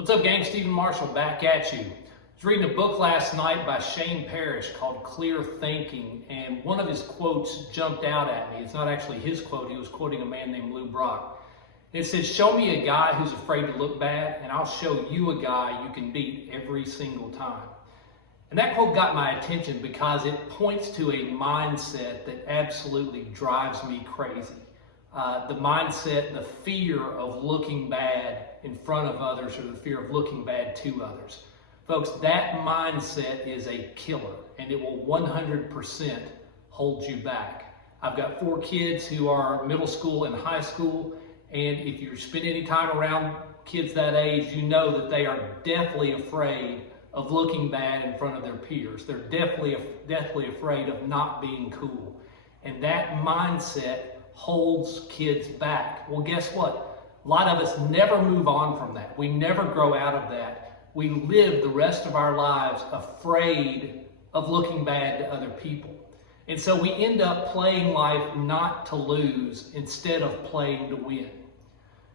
What's up, gang? Stephen Marshall back at you. I was reading a book last night by Shane Parrish called Clear Thinking, and one of his quotes jumped out at me. It's not actually his quote. He was quoting a man named Lou Brock. It says, "Show me a guy who's afraid to look bad, and I'll show you a guy you can beat every single time." And that quote got my attention because it points to a mindset that absolutely drives me crazy. The mindset, the fear of looking bad in front of others, or the fear of looking bad to others. Folks, that mindset is a killer, and it will 100% hold you back. I've got 4 kids who are middle school and high school, and if you spend any time around kids that age, you know that they are deathly afraid of looking bad in front of their peers. They're deathly afraid of not being cool. And that mindset holds kids back. Well, guess what? A lot of us never move on from that. We never grow out of that. We live the rest of our lives afraid of looking bad to other people. And so we end up playing life not to lose instead of playing to win.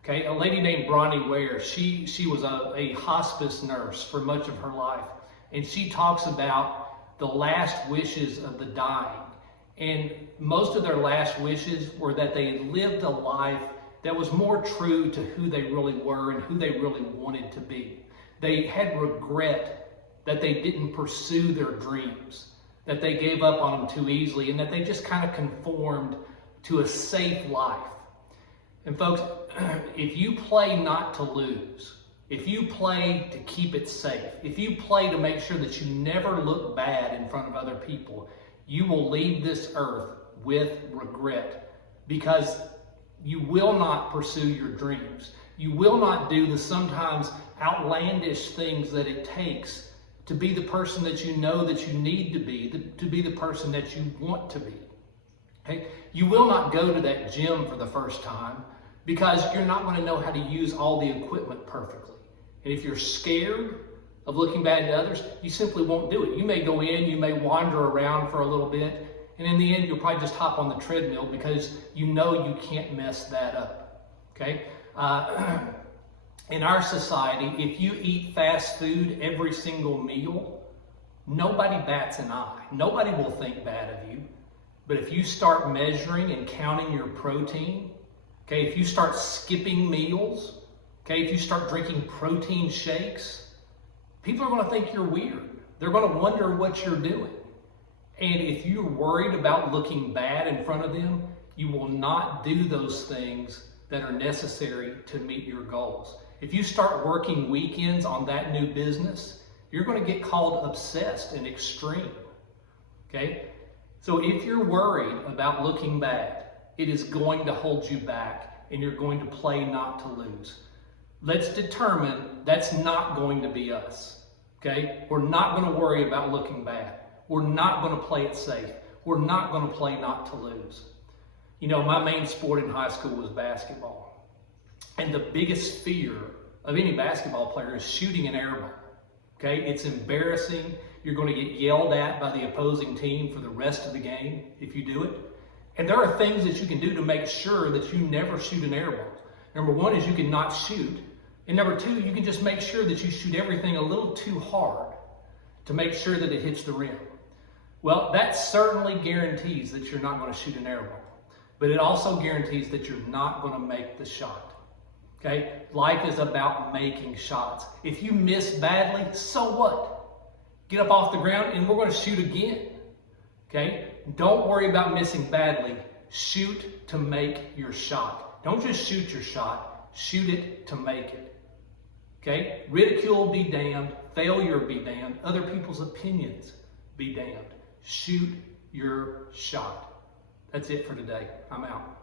Okay, a lady named Bronnie Ware, she was a hospice nurse for much of her life. And she talks about the last wishes of the dying. And most of their last wishes were that they had lived a life that was more true to who they really were and who they really wanted to be. They had regret that they didn't pursue their dreams, that they gave up on them too easily, and that they just kind of conformed to a safe life. And folks, if you play not to lose, if you play to keep it safe, if you play to make sure that you never look bad in front of other people, you will leave this earth with regret, because you will not pursue your dreams. You will not do the sometimes outlandish things that it takes to be the person that you know that you need to be the person that you want to be. Okay? You will not go to that gym for the first time because you're not going to know how to use all the equipment perfectly. And if you're scared of looking bad to others, you simply won't do it. You may go in, you may wander around for a little bit, and in the end, you'll probably just hop on the treadmill because you know you can't mess that up. Okay? In our society, if you eat fast food every single meal, nobody bats an eye. Nobody will think bad of you. But if you start measuring and counting your protein, okay, if you start skipping meals, okay, if you start drinking protein shakes, people are going to think you're weird. They're going to wonder what you're doing. And if you're worried about looking bad in front of them, you will not do those things that are necessary to meet your goals. If you start working weekends on that new business, you're going to get called obsessed and extreme. Okay? So if you're worried about looking bad, it is going to hold you back, and you're going to play not to lose. Let's determine that's not going to be us. Okay? We're not going to worry about looking bad. We're not going to play it safe. We're not going to play not to lose. You know, my main sport in high school was basketball. And the biggest fear of any basketball player is shooting an air ball. Okay? It's embarrassing. You're going to get yelled at by the opposing team for the rest of the game if you do it. And there are things that you can do to make sure that you never shoot an air ball. Number 1 is you can not shoot. And number 2, you can just make sure that you shoot everything a little too hard to make sure that it hits the rim. Well, that certainly guarantees that you're not going to shoot an air ball. But it also guarantees that you're not going to make the shot. Okay? Life is about making shots. If you miss badly, so what? Get up off the ground and we're going to shoot again. Okay? Don't worry about missing badly. Shoot to make your shot. Don't just shoot your shot. Shoot it to make it. Okay? Ridicule be damned. Failure be damned. Other people's opinions be damned. Shoot your shot. That's it for today. I'm out.